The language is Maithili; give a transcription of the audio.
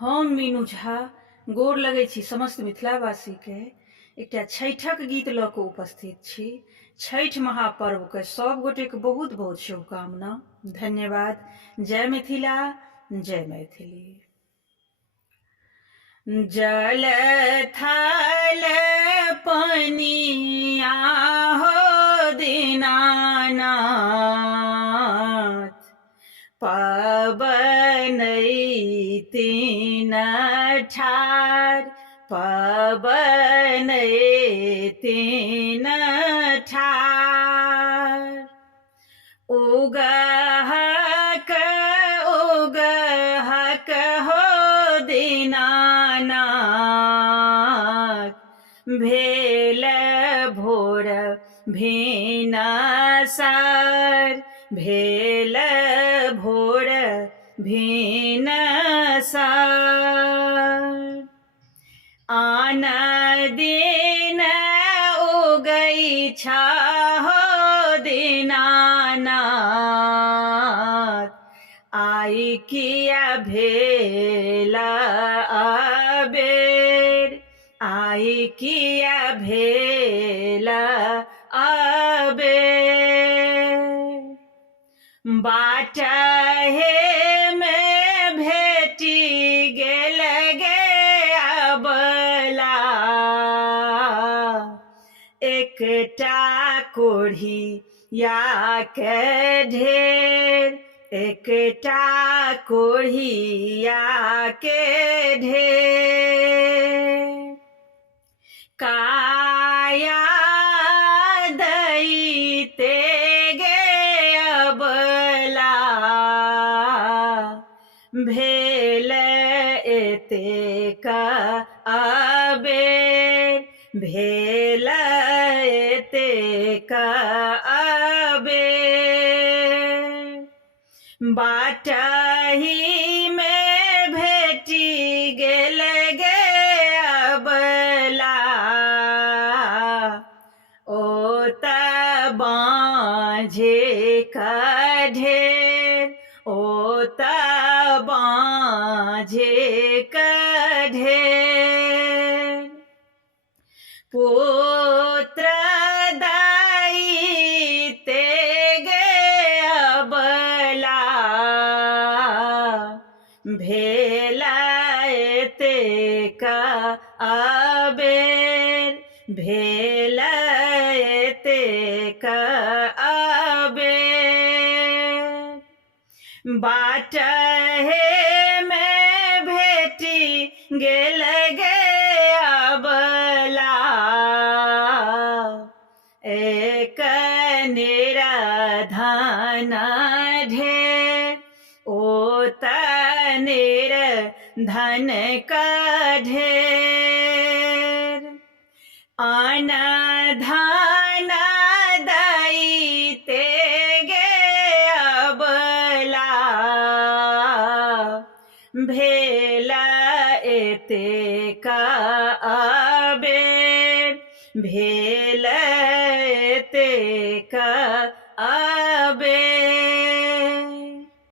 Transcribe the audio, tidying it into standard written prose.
हम मीनू झा गोर लगै छी समस्त मिथिलावासी के एकटा छठिक गीत लऽ कऽ उपस्थित छी। छठि महापर्वके सब गोटेके बहुत बहुत शुभकामना। धन्यवाद। जय मिथिला, जय मैथिली। जल थल पनिया हो दीनानाथ, पबनई तीन ठार, पबनई तीन ठार। उगहक उगहक हो दीनानाथ, भेल भोर भिनसर, भेल भोर भिनसर। आन दिन उगै हो दीनानाथ, आई किया भेल अबेर, आई किया भेल अबेर। बाटहे में भेटी गेल गे अबला, एकटा कोढ़िया के ढेर, एकटा कोढ़िया के ढेर। काया दैते गे अबला, भेल एतेक अबेर, भेल एतेक अबेर। बाटही में भेटी गेल गे अबला, ओ त बाँझे का ढेर, ओ त बाँझे का ढेर। पुत्र दैते गे अबला, भेल एतेक अबेर, भेल एतेक अबेर। बाटहे में भेटी गेल गे अबला, एक निराधन ढेर, ओ त निर्धन का ढेर। अन धन दैते गे अबला, भेल एतेक अबेर, भेल एतेक अबेर।